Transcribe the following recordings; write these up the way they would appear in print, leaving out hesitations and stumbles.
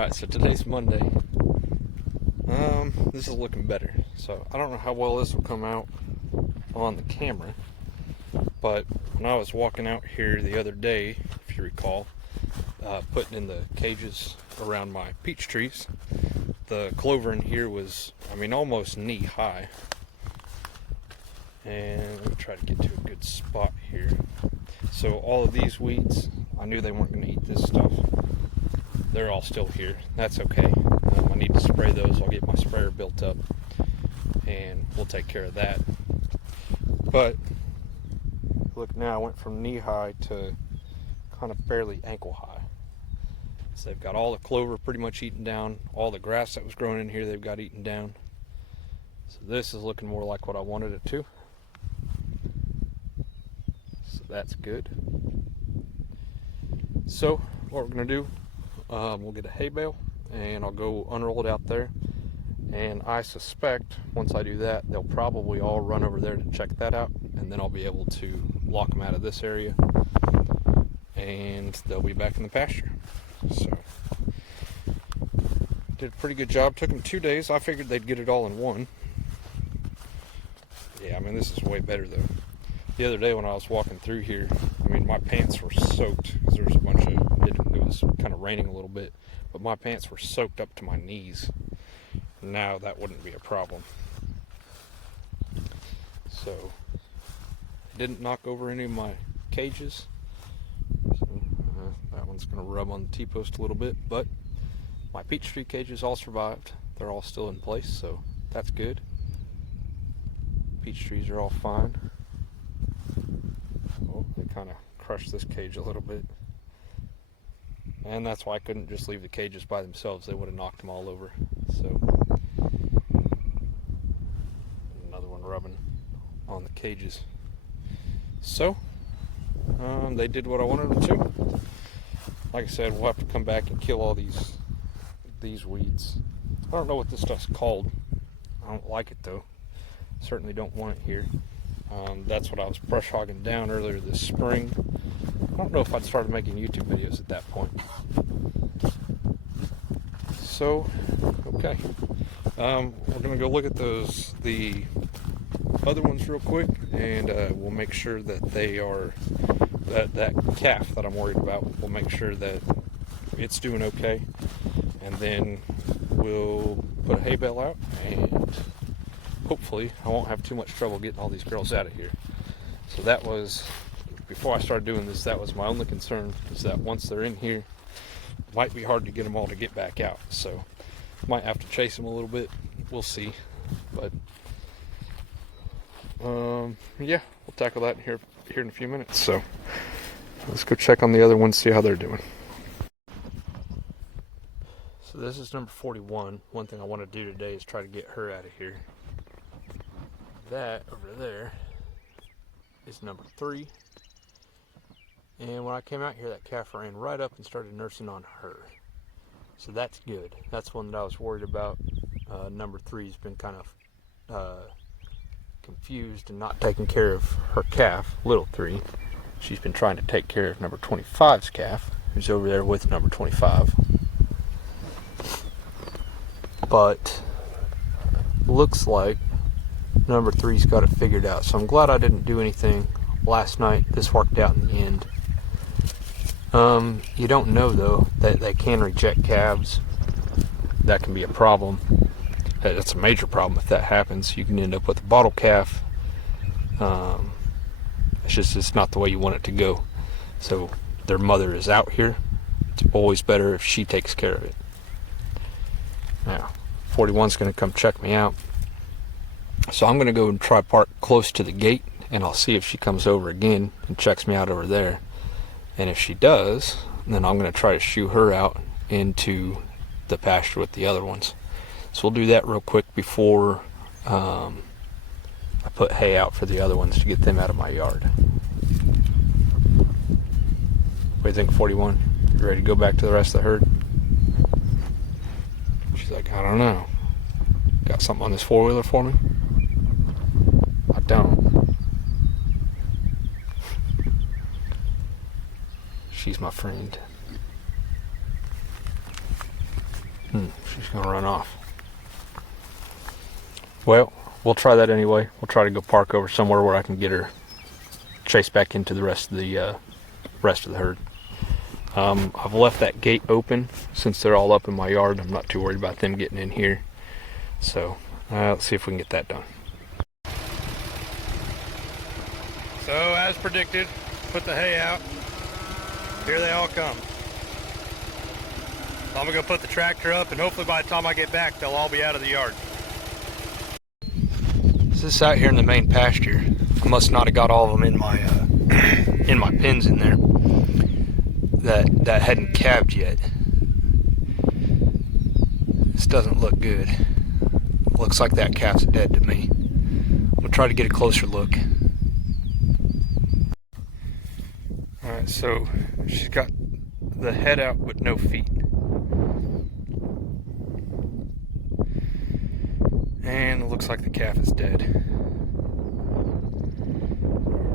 Alright, so today's Monday. This is looking better. So I don't know how well this will come out on the camera, but when I was walking out here the other day, if you recall, putting in the cages around my peach trees, the clover in here was, almost knee high. And let me try to get to a good spot here. So all of these weeds, I knew they weren't going to eat this stuff. They're all still here. That's okay. I need to spray those. I'll get my sprayer built up and we'll take care of that. But look, now I went from knee high to kind of barely ankle high. So they've got all the clover pretty much eaten down. All the grass that was growing in here they've got eaten down. So this is looking more like what I wanted it to. So that's good. So what we're going to do, we'll get a hay bale and I'll go unroll it out there, and I suspect once I do that they'll probably all run over there to check that out, and then I'll be able to lock them out of this area and they'll be back in the pasture. So did a pretty good job. Took them 2 days. I figured they'd get it all in one. Yeah, this is way better though. The other day when I was walking through here, my pants were soaked because there was a bunch of, it was kind of raining a little bit, but my pants were soaked up to my knees. Now that wouldn't be a problem. So, didn't knock over any of my cages. So, that one's going to rub on the T-post a little bit, but my peach tree cages all survived. They're all still in place, so that's good. Peach trees are all fine. Oh, they kind of crushed this cage a little bit. And that's why I couldn't just leave the cages by themselves. They would have knocked them all over. So, another one rubbing on the cages. So, they did what I wanted them to. Like I said, we'll have to come back and kill all these weeds. I don't know what this stuff's called. I don't like it though. Certainly don't want it here. That's what I was brush hogging down earlier this spring. I don't know if I'd started making YouTube videos at that point. So, okay. We're going to go look at the other ones real quick, and we'll make sure that they are, that calf that I'm worried about, we'll make sure that it's doing okay. And then we'll put a hay bale out, and hopefully I won't have too much trouble getting all these girls out of here. So that was, before I started doing this, that was my only concern, is that once they're in here, it might be hard to get them all to get back out. So might have to chase them a little bit. We'll see. But yeah, we'll tackle that here in a few minutes. So let's go check on the other ones, see how they're doing. So this is number 41. One thing I want to do today is try to get her out of here. That over there is number 3. And when I came out here, that calf ran right up and started nursing on her. So that's good. That's one that I was worried about. Number 3's been kind of confused and not taking care of her calf, little 3. She's been trying to take care of number 25's calf, who's over there with number 25. But looks like number 3's got it figured out. So I'm glad I didn't do anything last night. This worked out in the end. You don't know though that they can reject calves. That can be a problem. That's a major problem if that happens. You can end up with a bottle calf. It's not the way you want it to go. So their mother is out here. It's always better if she takes care of it. Now 41's going to come check me out. So I'm going to go and try park close to the gate, and I'll see if she comes over again and checks me out over there. And if she does, then I'm going to try to shoo her out into the pasture with the other ones. So we'll do that real quick before I put hay out for the other ones to get them out of my yard. What do you think, 41? You ready to go back to the rest of the herd? She's like, I don't know. Got something on this four-wheeler for me? I don't. She's my friend. She's gonna run off. Well, we'll try that anyway. We'll try to go park over somewhere where I can get her chased back into the rest of the herd. I've left that gate open since they're all up in my yard. I'm not too worried about them getting in here. So let's see if we can get that done. So as predicted, put the hay out. Here they all come. So I'm gonna go put the tractor up, and hopefully by the time I get back, they'll all be out of the yard. So this is out here in the main pasture. I must not have got all of them in my pens in there that hadn't calved yet. This doesn't look good. Looks like that calf's dead to me. I'm gonna try to get a closer look. Alright, so she's got the head out but no feet. And it looks like the calf is dead.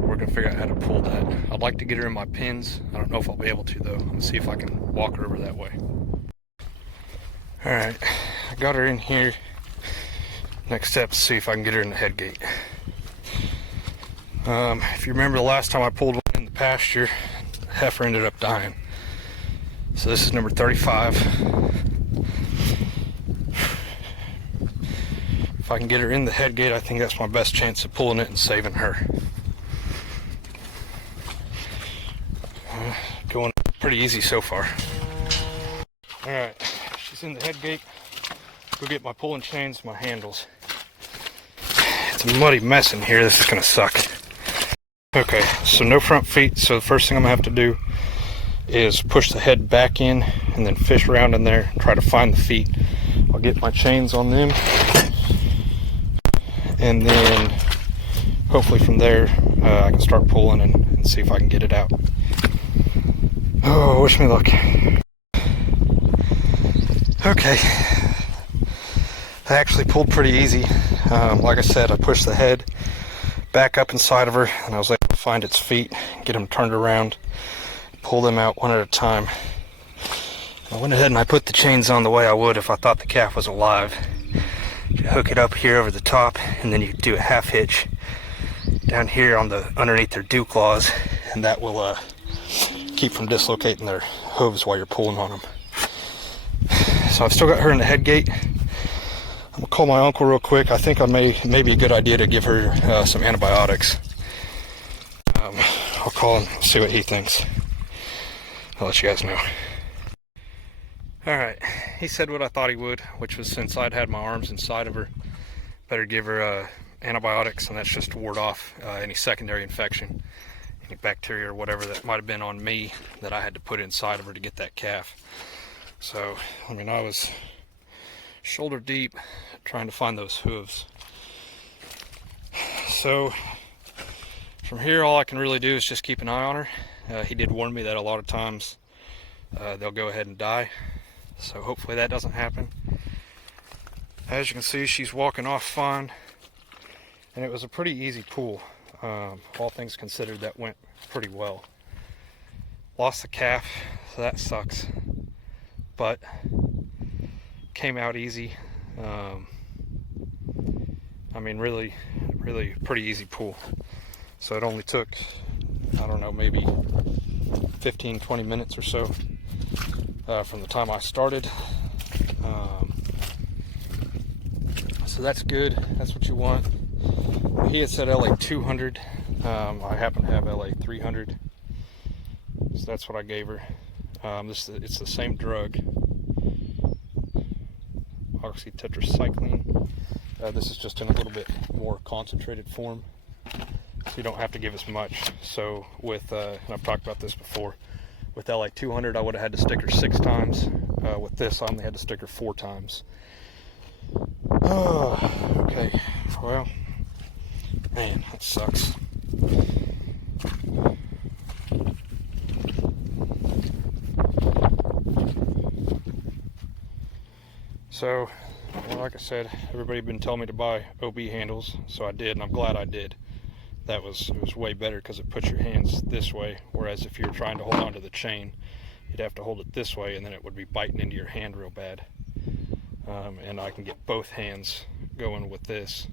We're gonna figure out how to pull that. I'd like to get her in my pins. I don't know if I'll be able to though. I'm gonna see if I can walk her over that way. Alright, I got her in here. Next step is see if I can get her in the head gate. If you remember the last time I pulled one in the pasture, the heifer ended up dying. So this is number 35. If I can get her in the head gate, I think that's my best chance of pulling it and saving her. Going pretty easy so far. Alright, she's in the head gate. Go get my pulling chains, my handles. It's a muddy mess in here. This is gonna suck. Okay, so no front feet. So the first thing I'm gonna have to do is push the head back in and then fish around in there and try to find the feet. I'll get my chains on them. And then hopefully from there I can start pulling and see if I can get it out. Oh, wish me luck. Okay, I actually pulled pretty easy. Like I said, I pushed the head back up inside of her and I was able to find its feet, get them turned around, pull them out one at a time. I went ahead and I put the chains on the way I would if I thought the calf was alive. You hook it up here over the top, and then you do a half hitch down here on the underneath their dew claws, and that will keep from dislocating their hooves while you're pulling on them. So I've still got her in the head gate. I'm gonna call my uncle real quick. I think may be a good idea to give her some antibiotics. I'll call him, see what he thinks. I'll let you guys know. Alright, he said what I thought he would, which was since I'd had my arms inside of her, better give her antibiotics, and that's just to ward off any secondary infection, any bacteria or whatever that might have been on me that I had to put inside of her to get that calf. So, I mean, I was shoulder deep trying to find those hooves. So, from here all I can really do is just keep an eye on her. He did warn me that a lot of times they'll go ahead and die. So hopefully that doesn't happen. As you can see, she's walking off fine, and it was a pretty easy pull. All things considered, that went pretty well. Lost the calf, so that sucks, but came out easy. I mean, really pretty easy pull. So it only took, I don't know, maybe 15-20 minutes or so from the time I started. So that's good. That's what you want. He had said LA 200. I happen to have LA 300. So that's what I gave her. It's the same drug, oxytetracycline. This is just in a little bit more concentrated form, so you don't have to give as much. So with, and I've talked about this before, with LA 200 I would have had to stick her 6 times. With this I only had to stick her 4 times. Oh, okay, well, man, that sucks. So, well, like I said, everybody had been telling me to buy OB handles, so I did, and I'm glad I did. It was way better because it puts your hands this way, whereas if you're trying to hold onto the chain, you'd have to hold it this way, and then it would be biting into your hand real bad. and I can get both hands going with this,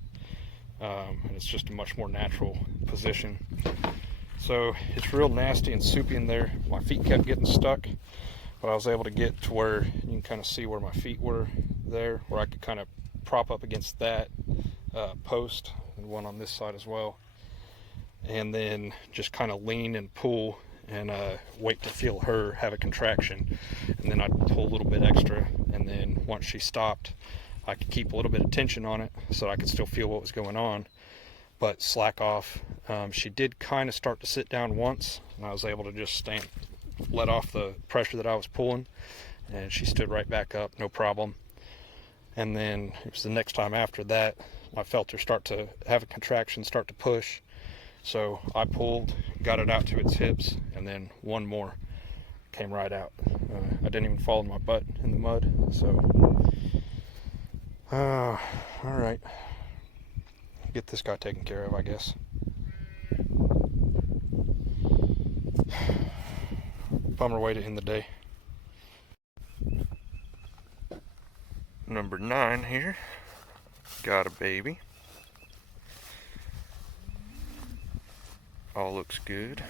and it's just a much more natural position. So it's real nasty and soupy in there. My feet kept getting stuck, but I was able to get to where you can kind of see where my feet were there, where I could kind of prop up against that post, and one on this side as well, and then just kind of lean and pull and wait to feel her have a contraction, and then I'd pull a little bit extra, and then once she stopped, I could keep a little bit of tension on it so I could still feel what was going on, but slack off. She did kind of start to sit down once, and I was able to just let off the pressure that I was pulling, and she stood right back up, no problem. And then it was the next time after that, I felt her start to have a contraction, start to push. So I pulled, got it out to its hips, and then one more came right out. I didn't even fall in my butt in the mud. So, all right, get this guy taken care of, I guess. Bummer way to end the day. Number 9 here, got a baby. All looks good.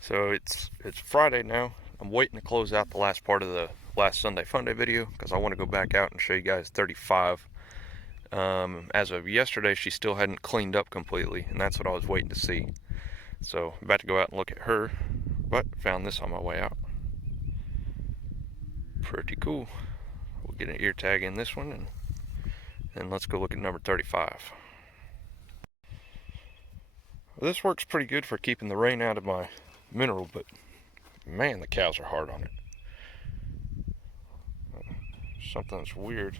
So it's Friday now. I'm waiting to close out the last part of the last Sunday Funday video because I want to go back out and show you guys 35. As of yesterday, she still hadn't cleaned up completely, and that's what I was waiting to see. So I'm about to go out and look at her, but found this on my way out. Pretty cool. We'll get an ear tag in this one, and let's go look at number 35. Well, this works pretty good for keeping the rain out of my mineral, but man, the cows are hard on it. Something that's weird.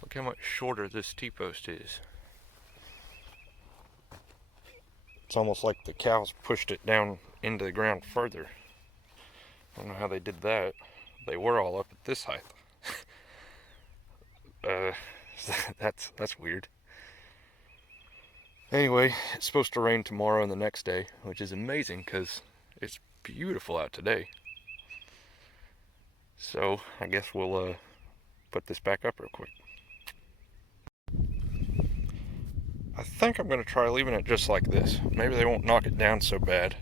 Look how much shorter this T-post is. It's almost like the cows pushed it down into the ground further. I don't know how they did that. They were all up at this height. That's weird. Anyway, it's supposed to rain tomorrow and the next day, which is amazing because it's beautiful out today. So I guess we'll put this back up real quick. I think I'm going to try leaving it just like this. Maybe they won't knock it down so bad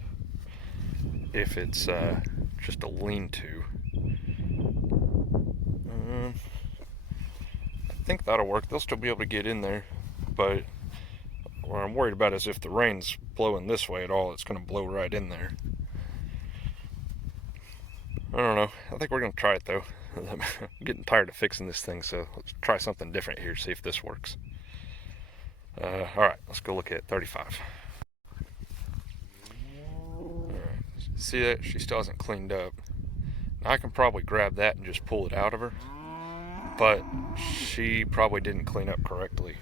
if it's just a lean-to. I think that'll work. They'll still be able to get in there, but what I'm worried about is if the rain's blowing this way at all, it's going to blow right in there. I don't know. I think we're going to try it though. I'm getting tired of fixing this thing, so let's try something different here, see if this works. Alright, let's go look at 35. Alright, see that? She still hasn't cleaned up. Now I can probably grab that and just pull it out of her, but she probably didn't clean up correctly.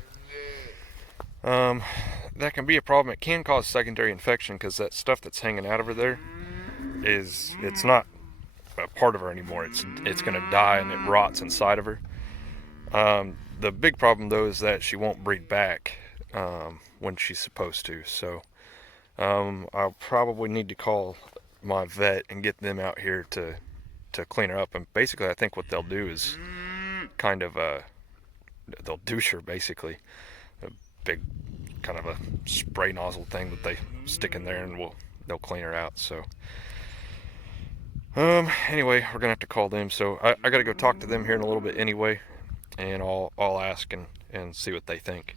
That can be a problem. It can cause secondary infection because that stuff that's hanging out of her there it's not a part of her anymore. It's going to die and it rots inside of her. The big problem though is that she won't breed back when she's supposed to. So I'll probably need to call my vet and get them out here to clean her up. And basically, I think what they'll do is kind of they'll douche her basically. A big kind of a spray nozzle thing that they stick in there, and they'll clean her out. So anyway, we're gonna have to call them. So I gotta go talk to them here in a little bit anyway, and I'll ask and see what they think.